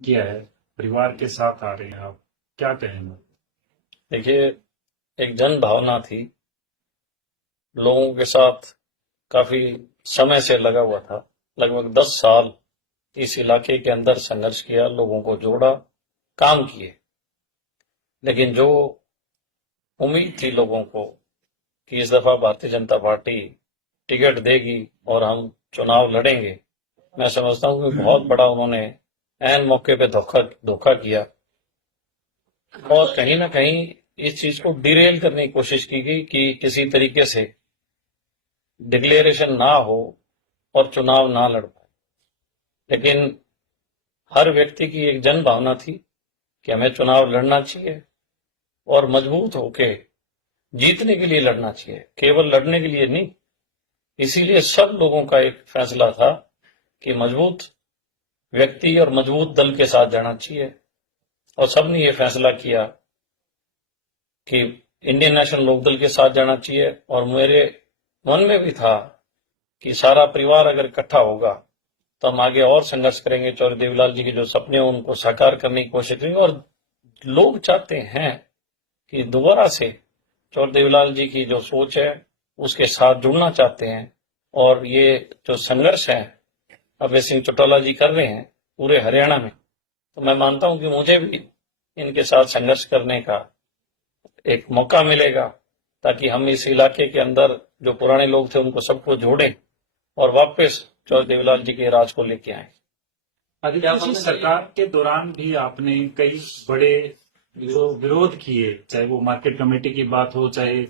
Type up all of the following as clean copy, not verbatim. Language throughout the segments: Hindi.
किया है, परिवार के साथ आ रहे हैं आप, क्या कहेंगे? देखिए, एक जन भावना थी, लोगों के साथ काफी समय से लगा हुआ था। लगभग 10 साल इस इलाके के अंदर संघर्ष किया, लोगों को जोड़ा, काम किए। लेकिन जो उम्मीद थी लोगों को कि इस दफा भारतीय जनता पार्टी टिकट देगी और हम चुनाव लड़ेंगे, मैं समझता हूँ कि बहुत बड़ा उन्होंने ऐन मौके पे धोखा धोखा किया। और कहीं ना कहीं इस चीज को डिरेल करने की कोशिश की गई कि किसी तरीके से डिक्लेरेशन ना हो और चुनाव ना लड़ पाए। लेकिन हर व्यक्ति की एक जन भावना थी कि हमें चुनाव लड़ना चाहिए और मजबूत होके जीतने के लिए लड़ना चाहिए, केवल लड़ने के लिए नहीं। इसीलिए सब लोगों का एक फैसला था कि मजबूत व्यक्ति और मजबूत दल के साथ जाना चाहिए। और सबने ये फैसला किया कि इंडियन नेशनल लोकदल के साथ जाना चाहिए। और मेरे मन में भी था कि सारा परिवार अगर इकट्ठा होगा तो हम आगे और संघर्ष करेंगे, चौधरी देवीलाल जी के जो सपने हैं उनको साकार करने की कोशिश करेंगे। और लोग चाहते हैं कि दोबारा से चौधरी देवीलाल जी की जो सोच है उसके साथ जुड़ना चाहते हैं। और ये जो संघर्ष है अभय सिंह चौटाला जी कर रहे हैं पूरे हरियाणा में, तो मैं मानता हूं कि मुझे भी इनके साथ संघर्ष करने का एक मौका मिलेगा, ताकि हम इस इलाके के अंदर जो पुराने लोग थे उनको सबको जोड़ें और वापस चौधरी देवीलाल जी के राज को लेके आए। आदित्य जी, सरकार के दौरान भी आपने कई बड़े जो विरोध किए, चाहे वो मार्केट कमेटी की बात हो, चाहे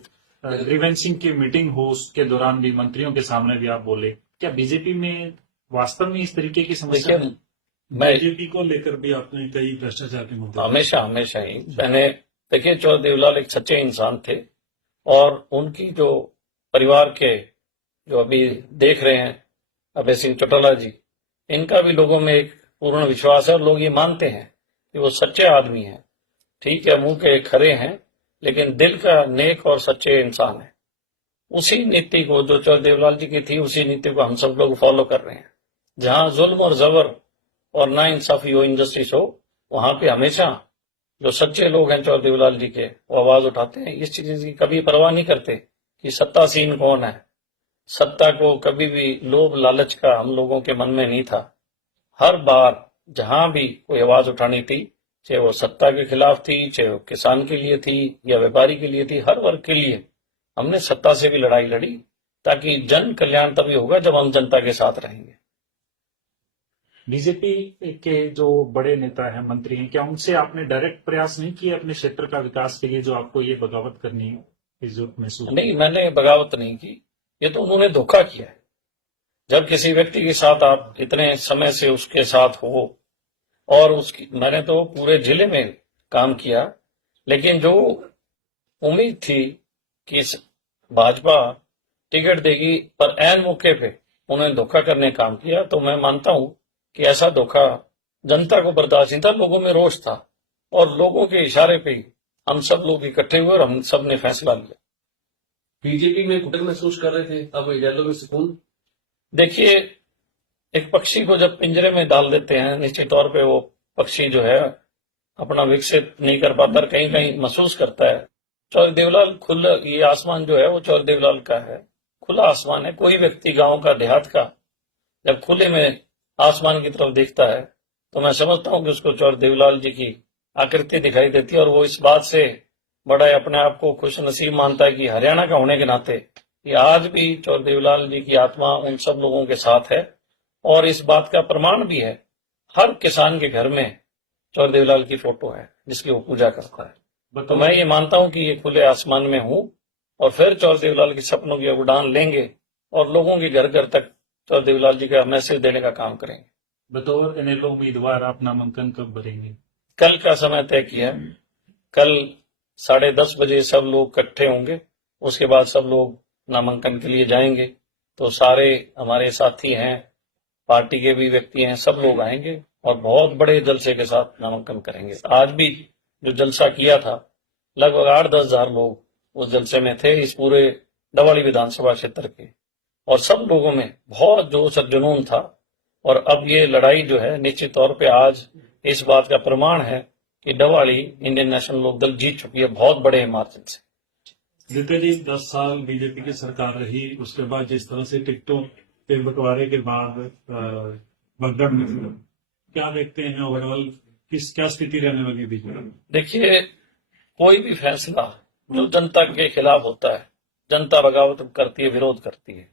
ग्रीवेंसिंग की मीटिंग हो, उसके दौरान भी मंत्रियों के सामने भी आप बोले। क्या बीजेपी में वास्तव में इस तरीके की समस्या है? मैं बीजेपी को लेकर भी आपने कई भ्रष्टाचार के मुद्दे हमेशा हमेशा ही मैंने देखिए, चौधरी देवीलाल एक सच्चे इंसान थे। और उनकी जो परिवार के जो अभी देख रहे हैं अभय सिंह चौटाला जी, इनका भी लोगों में एक पूर्ण विश्वास है और लोग ये मानते हैं कि वो सच्चे आदमी हैं। ठीक है, मुंह के खरे हैं लेकिन दिल का नेक और सच्चे इंसान है। उसी नीति को जो चौधरी देवीलाल जी की थी, उसी नीति को हम सब लोग फॉलो कर रहे हैं। जहां जुल्म और जबर और ना इंसाफी हो, इनजस्टिस हो, वहां पे हमेशा जो सच्चे लोग हैं चौधरी देवीलाल जी के, वो आवाज उठाते हैं। इस चीज की कभी परवाह नहीं करते कि सत्तासीन कौन है। सत्ता को कभी भी लोभ लालच का हम लोगों के मन में नहीं था। हर बार जहां भी कोई आवाज उठानी थी, चाहे वो सत्ता के खिलाफ थी, चाहे वो किसान के लिए थी या व्यापारी के लिए थी, हर वर्ग के लिए हमने सत्ता से भी लड़ाई लड़ी, ताकि जन कल्याण तभी होगा जब हम जनता के साथ रहेंगे। बीजेपी के जो बड़े नेता हैं, मंत्री हैं, क्या उनसे आपने डायरेक्ट प्रयास नहीं किए अपने क्षेत्र का विकास के लिए, जो आपको ये बगावत करनी है, ये जो महसूस? नहीं, मैंने बगावत नहीं की, ये तो उन्होंने धोखा किया है। जब किसी व्यक्ति के साथ आप इतने समय से उसके साथ हो, और उसकी मैंने तो पूरे जिले में काम किया, लेकिन जो उम्मीद थी कि भाजपा टिकट देगी, पर ऐन मौके पे उन्होंने धोखा करने का काम किया, तो मैं मानता हूं कि ऐसा धोखा जनता को बर्दाश्त नहीं था, लोगों में रोष था। और लोगों के इशारे पे ही हम सब लोग इकट्ठे हुए और हम सब ने फैसला लिया। बीजेपी में घुटन महसूस कर रहे थे, अब गैलों में सुकून। देखिए, एक पक्षी को जब पिंजरे में डाल देते हैं, निश्चित तौर पे वो पक्षी जो है अपना विकसित नहीं कर पाता, कहीं कहीं महसूस करता है। चौधरी देवलाल खुला, ये आसमान जो है वो चौधरी देवलाल का है, खुला आसमान है। कोई व्यक्ति गांव का, देहात का, जब खुले में आसमान की तरफ देखता है तो मैं समझता हूं कि उसको चौधरी देवलाल जी की आकृति दिखाई देती है। और वो इस बात से बड़ा अपने आप को खुश नसीब मानता है कि हरियाणा का होने के नाते कि आज भी चौधरी देवलाल जी की आत्मा उन सब लोगों के साथ है। और इस बात का प्रमाण भी है, हर किसान के घर में चौधरी देवलाल की फोटो है जिसकी वो पूजा करता है। तो मैं ये मानता हूं कि ये खुले आसमान में हूं और फिर चौधरी देवलाल के सपनों की उड़ान लेंगे और लोगों के घर घर तक चौधरी देवलाल जी का मैसेज देने का काम करेंगे। बतौर एनएलओ उम्मीदवार आप नामांकन कब भरेंगे? कल का समय तय किया, कल 10:30 बजे सब लोग इकट्ठे होंगे, उसके बाद सब लोग नामांकन के लिए जाएंगे। तो सारे हमारे साथी हैं, पार्टी के भी व्यक्ति हैं, सब लोग आएंगे और बहुत बड़े जलसे के साथ नामांकन करेंगे। आज भी जो जलसा किया था, लगभग 8-10 हजार लोग उस जलसे में थे, इस पूरे डवाड़ी विधानसभा क्षेत्र के। और सब लोगों में बहुत जोश और जुनून था। और अब ये लड़ाई जो है निश्चित तौर पे आज इस बात का प्रमाण है कि डवाली इंडियन नेशनल लोकदल जीत चुकी है बहुत बड़े मार्जिन से। जितने जी 10 साल बीजेपी की सरकार रही, उसके बाद जिस तरह से टिकटों के बंटवारे के बाद भगदड़ में थी, क्या देखते हैं ओवरऑल क्या स्थिति रहने वाली बीजेपी? देखिए, कोई भी फैसला जो जनता के खिलाफ होता है, जनता बगावत करती है, विरोध करती है,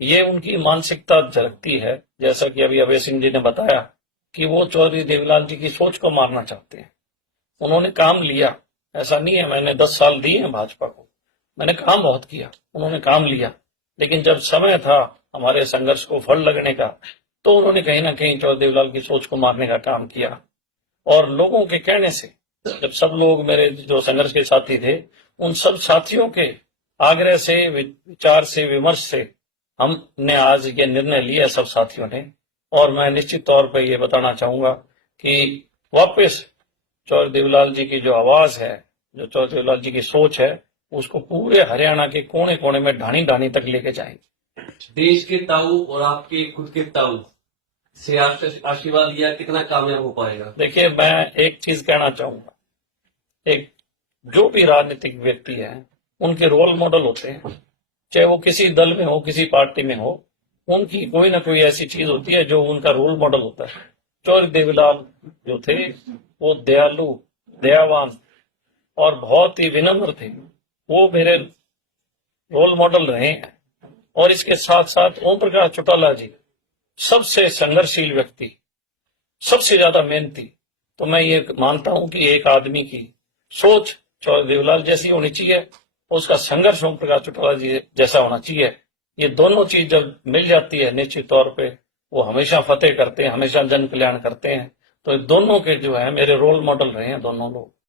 ये उनकी मानसिकता झलकती है। जैसा कि अभी अभय सिंह जी ने बताया कि वो चौधरी देवीलाल जी की सोच को मारना चाहते हैं। उन्होंने काम लिया, ऐसा नहीं है मैंने 10 साल दिए हैं भाजपा को, मैंने काम बहुत किया, उन्होंने काम लिया, लेकिन जब समय था हमारे संघर्ष को फल लगने का, तो उन्होंने कहीं ना कहीं चौधरी देवीलाल की सोच को मारने का काम किया। और लोगों के कहने से, जब सब लोग मेरे जो संघर्ष के साथी थे, उन सब साथियों के आग्रह से, विचार से, विमर्श से हमने आज ये निर्णय लिया सब साथियों ने। और मैं निश्चित तौर पर ये बताना चाहूंगा कि वापस चौधरी देवीलाल जी की जो आवाज है, जो चौधरी देवीलाल जी की सोच है, उसको पूरे हरियाणा के कोने कोने में ढाणी ढाणी तक लेके जाएंगे। देश के ताऊ और आपके खुद के ताऊ से आपसे आशीर्वाद लिया, कितना कामयाब हो पाएगा? देखिए, मैं एक चीज कहना चाहूंगा, एक जो भी राजनीतिक व्यक्ति है उनके रोल मॉडल होते हैं, चाहे वो किसी दल में हो, किसी पार्टी में हो, उनकी कोई ना कोई ऐसी चीज होती है जो उनका रोल मॉडल होता है। चौधरी देवीलाल जो थे वो दयालु, दयावान और बहुत ही विनम्र थे, वो मेरे रोल मॉडल रहे हैं। और इसके साथ साथ ओम प्रकाश चौटाला जी सबसे संघर्षशील व्यक्ति, सबसे ज्यादा मेहनती। तो मैं ये मानता हूं कि एक आदमी की सोच चौधरी देवीलाल जैसी होनी चाहिए, उसका संघर्ष ओम प्रकाश चौटाला जी जैसा होना चाहिए। ये दोनों चीज जब मिल जाती है, निश्चित तौर पे वो हमेशा फतेह करते हैं, हमेशा जन कल्याण करते हैं। तो दोनों के जो है मेरे रोल मॉडल रहे हैं दोनों लोग।